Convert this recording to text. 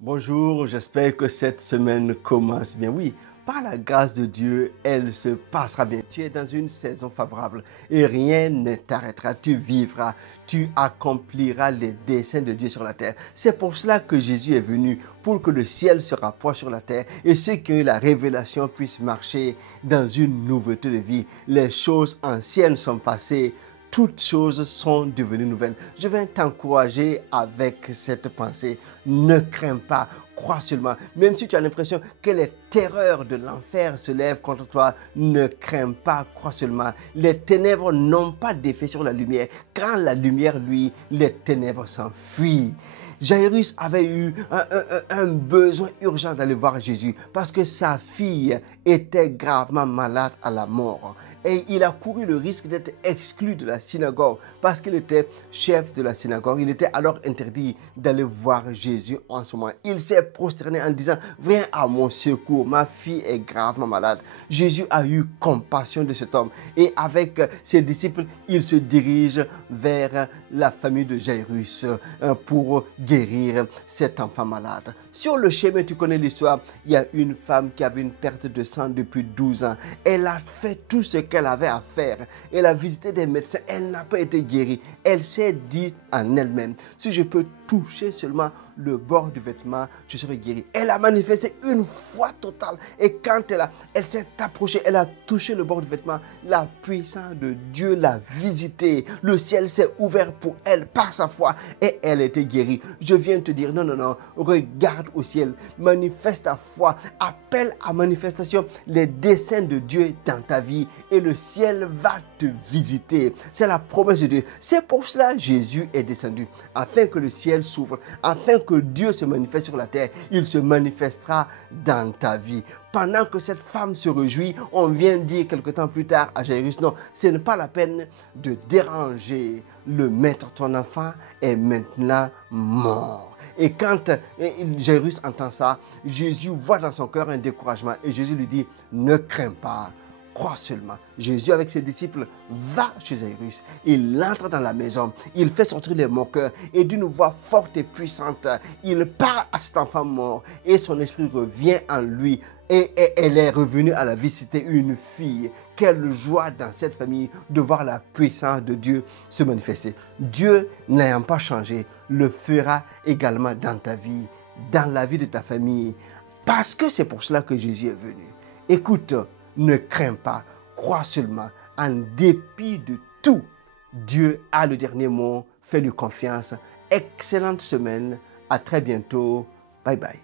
Bonjour, j'espère que cette semaine commence bien. Oui, par la grâce de Dieu, elle se passera bien. Tu es dans une saison favorable et rien ne t'arrêtera. Tu vivras, tu accompliras les desseins de Dieu sur la terre. C'est pour cela que Jésus est venu, pour que le ciel se rapproche sur la terre et ceux qui ont eu la révélation puissent marcher dans une nouveauté de vie. Les choses anciennes sont passées. Toutes choses sont devenues nouvelles. Je vais t'encourager avec cette pensée. Ne crains pas, crois seulement. Même si tu as l'impression que les terreurs de l'enfer se lèvent contre toi, ne crains pas, crois seulement. Les ténèbres n'ont pas d'effet sur la lumière. Quand la lumière, lui, les ténèbres s'enfuient. Jairus avait eu un besoin urgent d'aller voir Jésus parce que sa fille était gravement malade à la mort. Et il a couru le risque d'être exclu de la synagogue parce qu'il était chef de la synagogue. Il était alors interdit d'aller voir Jésus en ce moment. Il s'est prosterné en disant, viens à mon secours, ma fille est gravement malade. Jésus a eu compassion de cet homme et avec ses disciples, il se dirige vers la famille de Jairus pour guérir cet enfant malade. Sur le chemin, tu connais l'histoire, il y a une femme qui avait une perte de sang depuis 12 ans. Elle a fait tout ce qu'elle avait à faire. Elle a visité des médecins, elle n'a pas été guérie. Elle s'est dit en elle-même, si je peux toucher seulement le bord du vêtement, je serai guérie. Elle a manifesté une foi totale. Et quand elle s'est approchée, elle a touché le bord du vêtement, la puissance de Dieu l'a visitée. Le ciel s'est ouvert pour elle par sa foi et elle a été guérie. Je viens te dire, non, non, non, regarde au ciel, manifeste ta foi, appelle à manifestation les desseins de Dieu dans ta vie et le ciel va te visiter. C'est la promesse de Dieu. C'est pour cela que Jésus est descendu, afin que le ciel s'ouvre, afin que Dieu se manifeste sur la terre. Il se manifestera dans ta vie. Pendant que cette femme se réjouit, on vient dire quelque temps plus tard à Jairus, non, ce n'est pas la peine de déranger le maître. Ton enfant est maintenant mort. Et quand Jairus entend ça, Jésus voit dans son cœur un découragement et Jésus lui dit, ne crains pas. Crois seulement. Jésus avec ses disciples va chez Jairus. Il entre dans la maison. Il fait sortir les moqueurs et d'une voix forte et puissante, il parle à cet enfant mort et son esprit revient en lui. Et elle est revenue à la vie. C'était une fille. Quelle joie dans cette famille de voir la puissance de Dieu se manifester. Dieu, n'ayant pas changé, le fera également dans ta vie, dans la vie de ta famille. Parce que c'est pour cela que Jésus est venu. Écoute, ne crains pas, crois seulement. En dépit de tout, Dieu a le dernier mot. Fais-lui confiance. Excellente semaine. À très bientôt. Bye bye.